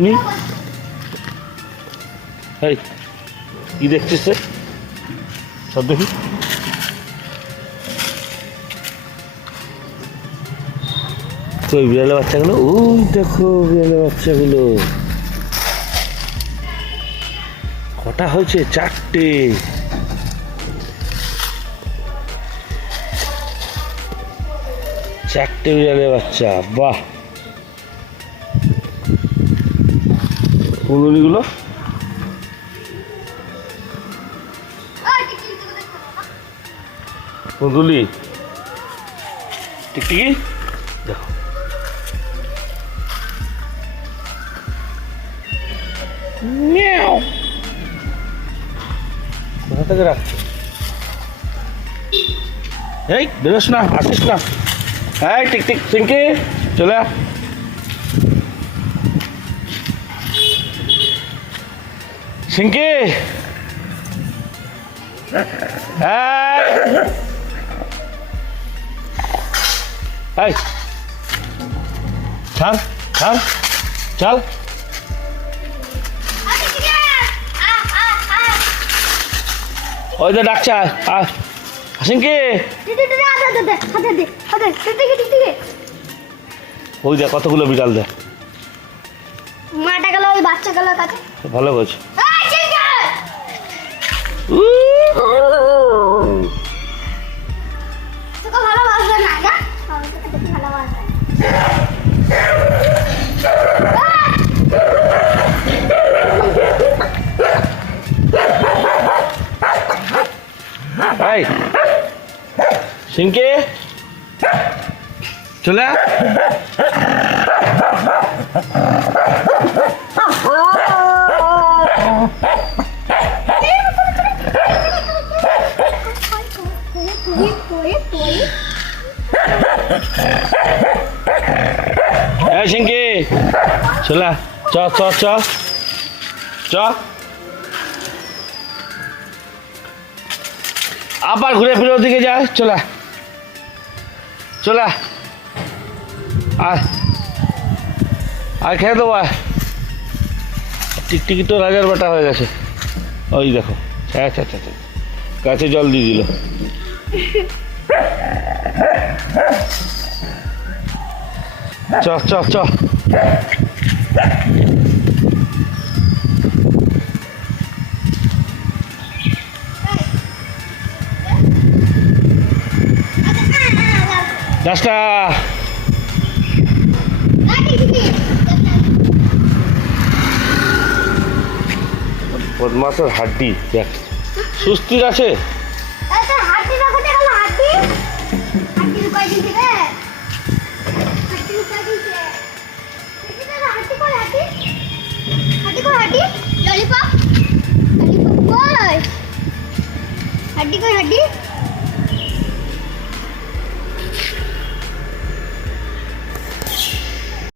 এই কি দেখছিস রে? সব দেখি। কই বিড়ালের বাচ্চাগুলো? ওই দেখো বিড়ালের বাচ্চাগুলো। কটা হয়েছে? 4টে। চারটে বিড়ালের বাচ্চা। বাহ, কুঁদুলিগুলো কুঁদুলি টিকটিকি দেখো। মিয়াও। কোথা থেকে রাখছে? এই বেরোস না, আসিস না। হ্যাঁ টিকটিক সিঙ্কি চলে আয়। সিঙ্কি এই ছাড় ছাড় চল। ওই তো ডাকছে, আয় সিঙ্কি। ওই দেখ কতগুলো বিড়াল দেখ। মাটা গেল, ওই বাচ্চা গেল কাছে। ভালো বলছে। তোকে ভালোবাসবে না গা, তোকে ভালোবাসবে। এই সিঙ্কি চলে আয়। এই সিঙ্কি চলে আয়। চ চ চ চ। আবার ঘুরে ফিরে ওদিকে যায়। চলে আয় চলে আয়। আয় আর খেয়ে দেবো। আয় টিকটিকি তো রাজার বেটা হয়ে গেছে। ওই দেখো, আচ্ছা আচ্ছা আচ্ছা, গাছে জল দিয়ে দিল। চ চ চ। রাস্তা বদমাসের হাড্ডি দেখ, সুস্থির আছে। হাড্ডি কই হাড্ডি?